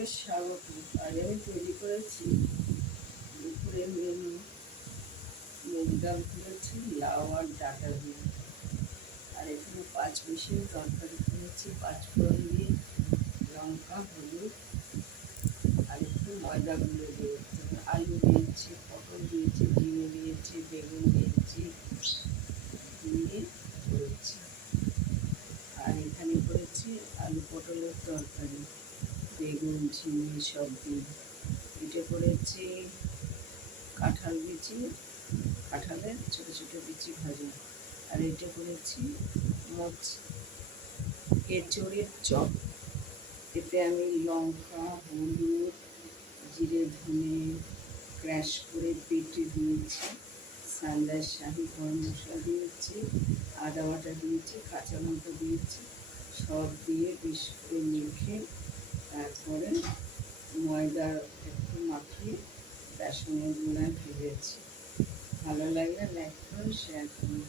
বেশ স্বাগত। আজ আমি তৈরি করেছি দুপুরের মেনু। মুগ ডাল করেছি লাউ আর ডাঁটা দিয়ে, আর এখানে 5 মিশিয়ে তরকারি করেছি পাঁচফোড়ন দিয়ে, লঙ্কা, হলুদ আর একটু ময়দা গুঁড়ো দিয়ে। আলু দিয়েছি, পটল দিয়েছি, ঝিঙে দিয়েছি, বেগুন দিয়েছি, দিয়ে করেছি। আর এখানে করেছি আলু পটলের তরকারি, বেগুন ঝিঙে সব দিয়ে। এটা করেছি কাঁঠাল বিচি, কাঁঠালের ছোটো ছোটো বিচি ভাজা। আর এটা করেছি এঁচোড়ের চপ। এতে আমি লঙ্কা, হলুদ, জিরে, ধনে ক্র্যাশ করে বেটে দিয়েছি, সানরাইজ শাহি গরম মশলা দিয়েছি, আদা বাটা দিয়েছি, কাঁচা লঙ্কা দিয়েছি, সব দিয়ে বেশ করে মেখে তারপরে ময়দা একটু মাখিয়ে বেসনের গুঁড়ায় ভেজেছি। ভালো লাগলে লাইক করুন, শেয়ার করুন।